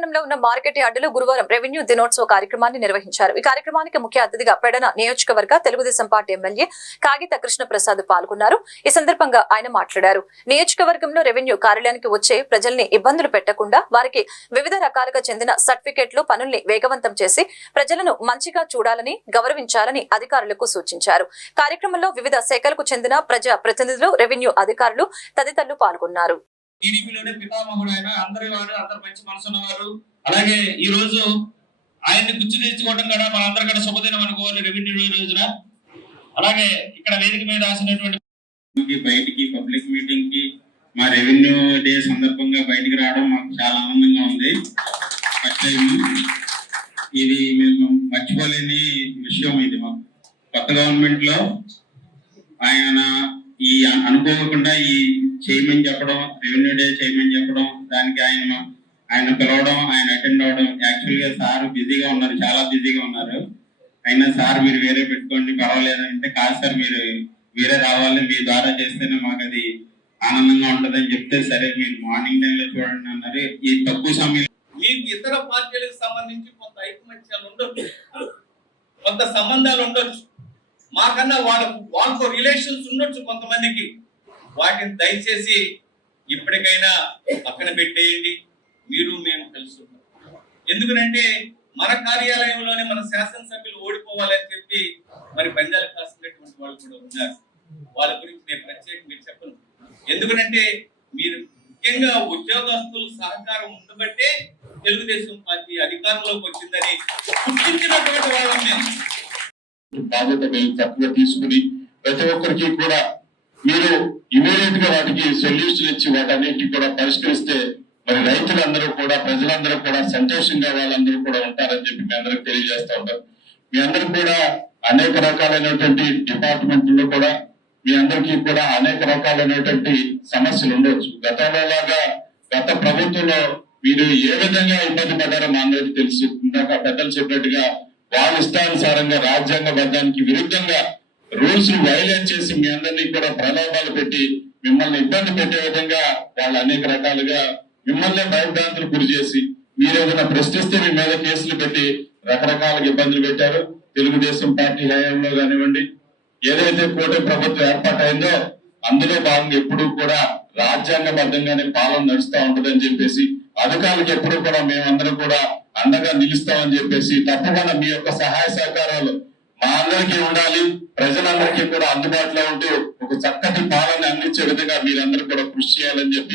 పట్టణంలో ఉన్న మార్కెట్ యార్డులో గురువారం రెవెన్యూ దినోత్సవ కార్యక్రమాన్ని నిర్వహించారు. ఈ కార్యక్రమానికి ముఖ్య అతిథిగా పెడన నియోజకవర్గ తెలుగుదేశం పార్టీ ఎమ్మెల్యే కాగిత కృష్ణ ప్రసాద్ పాల్గొన్నారు. ఈ సందర్భంగా ఆయన మాట్లాడారు. నియోజకవర్గంలో రెవెన్యూ కార్యాలయానికి వచ్చే ప్రజల్ని ఇబ్బందులు పెట్టకుండా వారికి వివిధ రకాలుగా చెందిన సర్టిఫికెట్లు పనుల్ని వేగవంతం చేసి ప్రజలను మంచిగా చూడాలని గౌరవించాలని అధికారులకు సూచించారు. కార్యక్రమంలో వివిధ శాఖలకు చెందిన ప్రజా ప్రతినిధులు రెవెన్యూ అధికారులు తదితరులు పాల్గొన్నారు. టీడీపీలోనే పితామహుడు ఆయన అందరి వారు అందరు మంచి మనసు ఉన్నవారు అలాగే ఈ రోజు ఆయన్ని గుర్తు తెచ్చుకోవడం కూడా మనందరి కూడా శుభదినం అనుకోవాలి రెవెన్యూ డే రోజున. అలాగే ఇక్కడ వేదిక మీద రాసినటువంటి బయటికి పబ్లిక్ మీటింగ్కి మా రెవెన్యూ డే సందర్భంగా బయటికి రావడం మాకు చాలా ఆనందంగా ఉంది. ఫస్ట్ టైం ఇది మేము మర్చిపోలేని విషయం ఇది మాకు. కొత్త గవర్నమెంట్లో ఆయన ఈ అనుకోకుండా ఈ చేయమని చెప్పడం రెవెన్యూ డే చేయమని చెప్పడం దానికి ఆయన ఆయన పిలవడం ఆయన అటెండ్ అవ్వడం. యాక్చువల్గా సార్ బిజీగా ఉన్నారు చాలా బిజీగా ఉన్నారు. అయినా సార్ మీరు వేరే పెట్టుకోండి పర్వాలేదు అంటే కాదు సార్ మీరు వేరే రావాలి మీ ద్వారా చేస్తేనే మాకు అది ఆనందంగా ఉంటుందని చెప్తే సరే మీరు మార్నింగ్ టైంలో చూడండి అన్నారు. ఈ తక్కువ సమయం మీకు ఇతర పార్టీలకు సంబంధించి కొంత ఐకమత్యాలు ఉండొచ్చు. కొంత సంబంధాలు ఉండొచ్చు. మాకన్నా వాళ్ళ వాళ్ళకు రిలేషన్స్ ఉండొచ్చు కొంతమందికి. వాటిని దయచేసి ఇప్పటికైనా పక్కన పెట్టేయండి. మీరు మేము కలిసి ఎందుకనంటే ఎందుకంటే మన కార్యాలయంలోనే మన శాసనసభ్యులు ఓడిపోవాలని చెప్పి మరి పందాలు కాసినటువంటి వాళ్ళు కూడా ఉన్నారు. వాళ్ళ గురించి నేను ప్రత్యేకంగా చెప్పను. ఎందుకంటే మీరు ముఖ్యంగా ఉద్యోగస్తులు సహకారం ఉండబట్టే తెలుగుదేశం పార్టీ అధికారంలోకి వచ్చిందని గుర్తించినటువంటి వాళ్ళం మేము. బాధ్యత చక్కగా తీసుకుని ప్రతి ఒక్కరికి కూడా మీరు ఇమీడియట్గా వాటికి సొల్యూషన్ ఇచ్చి వాటన్నిటిని కూడా పరిష్కరిస్తే మరి రైతులందరూ కూడా ప్రజలందరూ కూడా సంతోషంగా వాళ్ళందరూ కూడా ఉంటారని చెప్పి మీ అందరికి తెలియజేస్తా ఉంటారు మీ అందరూ కూడా అనేక రకాలైనటువంటి డిపార్ట్మెంట్లో కూడా మీ అందరికీ కూడా అనేక రకాలైనటువంటి సమస్యలు ఉండవచ్చు. గతంలో లాగా గత ప్రభుత్వంలో మీరు ఏ విధంగా ఇబ్బంది పడ్డారో మా అందరికీ తెలుసు. ఇందాక పెద్దలు చెప్పినట్టుగా వాళ్ళ ఇష్టానుసారంగా రాజ్యాంగబద్ధానికి విరుద్ధంగా రూల్స్ వైలేట్ చేసి మీ అందరినీ కూడా ప్రలోభాలు పెట్టి మిమ్మల్ని ఇబ్బంది పెట్టే విధంగా వాళ్ళు అనేక రకాలుగా మిమ్మల్ని భయభ్రాంతులు గురి చేసి మీరు ఏదైనా ప్రశ్నిస్తే మీ మీద కేసులు పెట్టి రకరకాలుగా ఇబ్బందులు పెట్టారు. తెలుగుదేశం పార్టీ హయాంలో కానివ్వండి ఏదైతే కూటమి ప్రభుత్వం ఏర్పాటైందో అందులో భాగంగా ఎప్పుడూ కూడా రాజ్యాంగబద్ధంగానే పాలన నడుస్తూ ఉంటదని చెప్పేసి అధికారులకు ఎప్పుడూ కూడా మేమందరం కూడా అండగా నిలుస్తామని చెప్పేసి తప్పకుండా మీ యొక్క సహాయ సహకారాలు మా అందరికీ ఉండాలి. ప్రజలందరికీ కూడా అందుబాటులో ఉంటూ ఒక చక్కటి పాలన అందించే విధంగా మీరందరూ కూడా కృషి చేయాలని చెప్పి